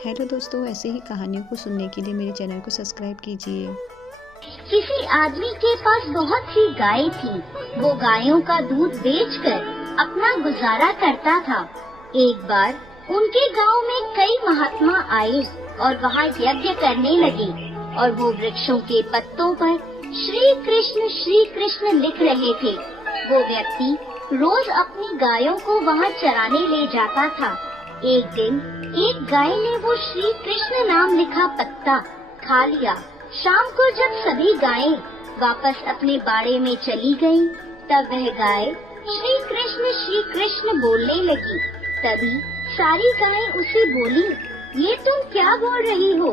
Hello दोस्तों, ऐसे ही कहानियों को सुनने के लिए मेरे चैनल को सब्सक्राइब कीजिए। किसी आदमी के पास बहुत सी गायें थी। वो गायों का दूध बेचकर अपना गुजारा करता था। एक बार उनके गांव में कई महात्मा आए और वहाँ यज्ञ करने लगे और वो वृक्षों के पत्तों पर श्री कृष्ण लिख रहे थे। वो व्यक्ति रोज अपनी गायों को वहाँ चराने ले जाता था। एक दिन एक गाय ने वो श्री कृष्ण नाम लिखा पत्ता खा लिया। शाम को जब सभी गायें वापस अपने बाड़े में चली गईं, तब वह गाय श्री कृष्ण बोलने लगी। तभी सारी गायें उसे बोली, ये तुम क्या बोल रही हो?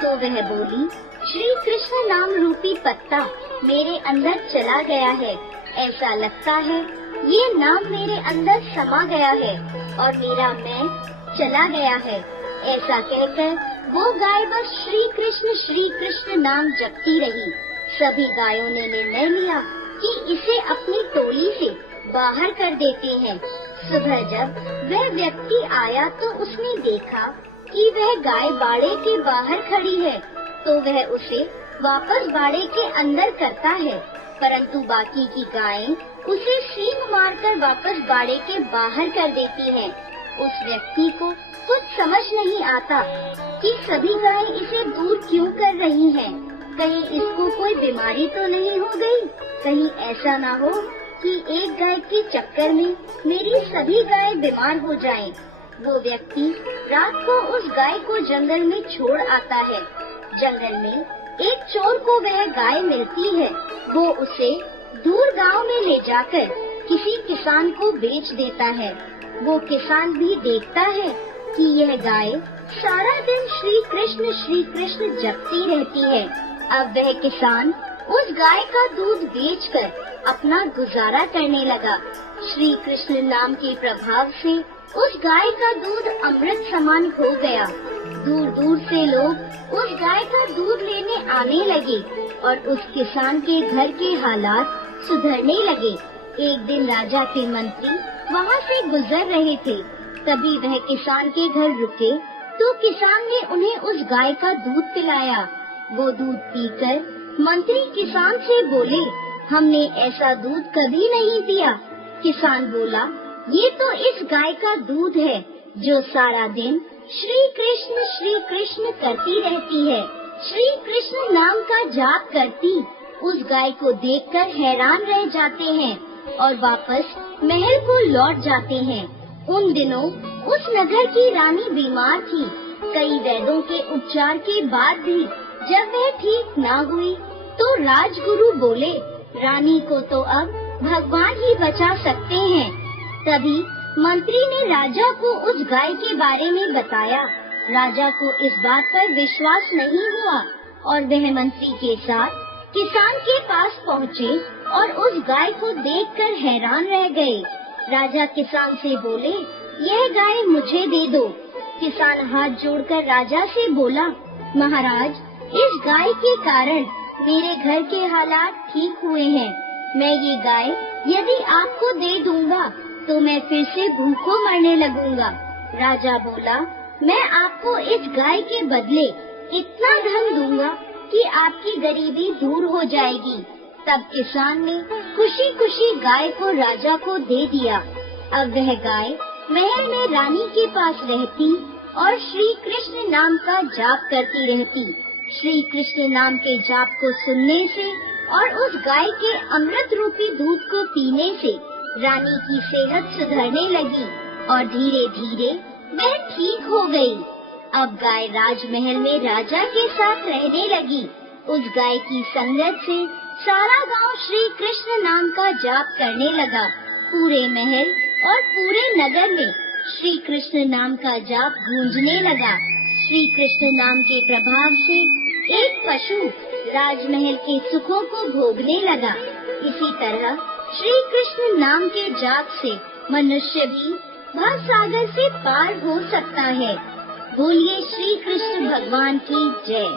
तो वह बोली, श्री कृष्ण नाम रूपी पत्ता मेरे अंदर चला गया है। ऐसा लगता है ये नाम मेरे अंदर समा गया है और मेरा मैं चला गया है। ऐसा कहकर वो गाय बस श्री कृष्ण नाम जपती रही। सभी गायों ने निर्णय लिया कि इसे अपनी टोली से बाहर कर देते हैं। सुबह जब वह व्यक्ति आया तो उसने देखा कि वह गाय बाड़े के बाहर खड़ी है, तो वह उसे वापस बाड़े के अंदर करता है, परंतु बाकी की गायें उसे सींग मारकर वापस बाड़े के बाहर कर देती हैं। उस व्यक्ति को कुछ समझ नहीं आता कि सभी गायें इसे दूर क्यों कर रही हैं। कहीं इसको कोई बीमारी तो नहीं हो गई? कहीं ऐसा ना हो कि एक गाय के चक्कर में मेरी सभी गायें बीमार हो जाएं। वो व्यक्ति रात को उस गाय को जंगल में छोड़ आता है। जंगल में एक चोर को वह गाय मिलती है। वो उसे दूर गांव में ले जाकर किसी किसान को बेच देता है। वो किसान भी देखता है कि यह गाय सारा दिन श्री कृष्ण जपती रहती है। अब वह किसान उस गाय का दूध बेचकर अपना गुजारा करने लगा। श्री कृष्ण नाम के प्रभाव से उस गाय का दूध अमृत समान हो गया। दूर दूर से लोग उस गाय का दूध लेने आने लगे और उस किसान के घर के हालात सुधरने लगे। एक दिन राजा के मंत्री वहाँ से गुजर रहे थे। तभी वह किसान के घर रुके तो किसान ने उन्हें उस गाय का दूध पिलाया। वो दूध पीकर मंत्री किसान से बोले, हमने ऐसा दूध कभी नहीं पिया। किसान बोला, ये तो इस गाय का दूध है जो सारा दिन श्री कृष्ण करती रहती है। श्री कृष्ण नाम का जाप करती उस गाय को देखकर हैरान रह जाते हैं और वापस महल को लौट जाते हैं। उन दिनों उस नगर की रानी बीमार थी। कई वैद्यों के उपचार के बाद भी जब वह ठीक न हुई तो राजगुरु बोले, रानी को तो अब भगवान ही बचा सकते हैं। तभी मंत्री ने राजा को उस गाय के बारे में बताया। राजा को इस बात पर विश्वास नहीं हुआ और वह मंत्री के साथ किसान के पास पहुँचे और उस गाय को देखकर हैरान रह गए। राजा किसान से बोले, यह गाय मुझे दे दो। किसान हाथ जोड़कर राजा से बोला, महाराज, इस गाय के कारण मेरे घर के हालात ठीक हुए हैं। मैं ये गाय यदि आपको दे दूंगा तो मैं फिर से भूखों मरने लगूंगा। राजा बोला, मैं आपको इस गाय के बदले इतना धन दूंगा कि आपकी गरीबी दूर हो जाएगी। तब किसान ने खुशी खुशी गाय को राजा को दे दिया। अब वह गाय महल में रानी के पास रहती और श्री कृष्ण नाम का जाप करती रहती। श्री कृष्ण नाम के जाप को सुनने से और उस गाय के अमृत रूपी दूध को पीने से रानी की सेहत सुधरने लगी और धीरे धीरे वह ठीक हो गई। अब गाय राजमहल में राजा के साथ रहने लगी। उस गाय की संगत से सारा गांव श्री कृष्ण नाम का जाप करने लगा। पूरे महल और पूरे नगर में श्री कृष्ण नाम का जाप गूंजने लगा। श्री कृष्ण नाम के प्रभाव से एक पशु राजमहल के सुखों को भोगने लगा। इसी तरह श्री कृष्ण नाम के जाप से मनुष्य भी भवसागर से पार हो सकता है। बोलिए श्री कृष्ण भगवान की जय।